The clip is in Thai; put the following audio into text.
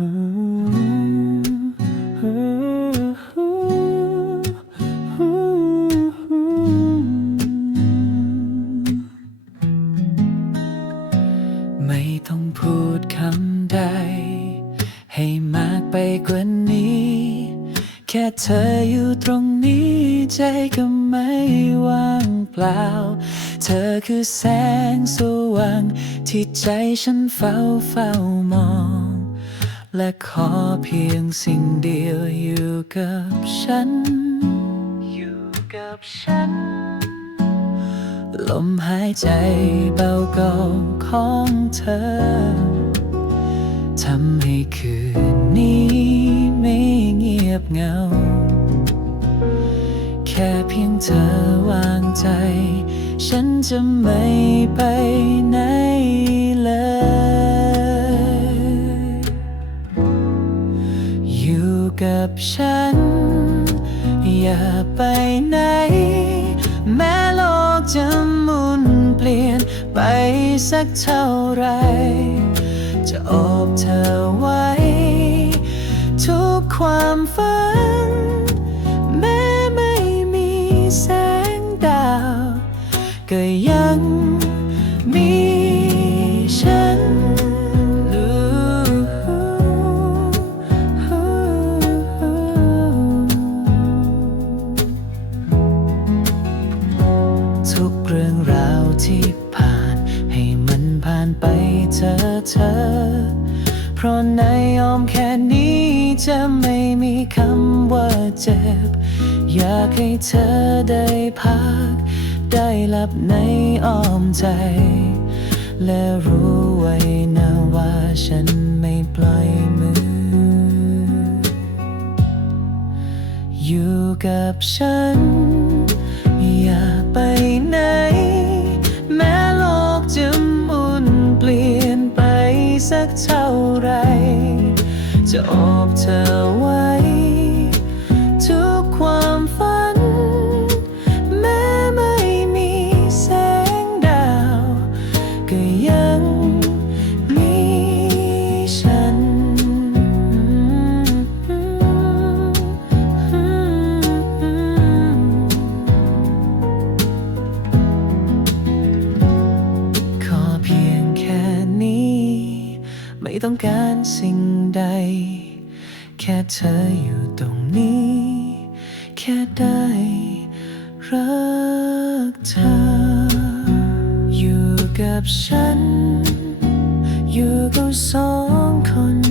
ไม่ต้องพูดคำใด ให้มากไปกว่านี้ แค่เธออยู่ตรงนี้ใจก็ไม่ว่างเปล่า เธอคือแสงสว่างที่ใจฉันเฝ้าเฝ้ามอง และขอเพียงสิ่งเดียวอยู่กับฉัน อยู่กับฉัน ลมหายใจเบาเก่าของเธอ ทำให้คืนนี้ไม่เงียบเหงา แค่เพียงเธอวางใจ ฉันจะไม่ไปไหนเลย กับฉัน อย่าไปไหน แม้โลกจะหมุนเปลี่ยนไปสักเท่าไร จะอบเธอไว้ ทุกความฝัน แม้ไม่มีแสงดาว ก็ยัง เธอเธอ เพราะในอ้อมแค่นี้จะไม่มีคำว่าเจ็บ อยากให้เธอได้พัก ได้หลับในอ้อมใจ และรู้ไว้นะว่าฉันไม่ปล่อยมือ อยู่กับฉัน อย่าไปไหน ไร จะอบเธอไว้ ต้องการสิ่งใด แค่เธออยู่ตรงนี้ แค่ได้รักเธอ อยู่กับฉัน อยู่กับสองคน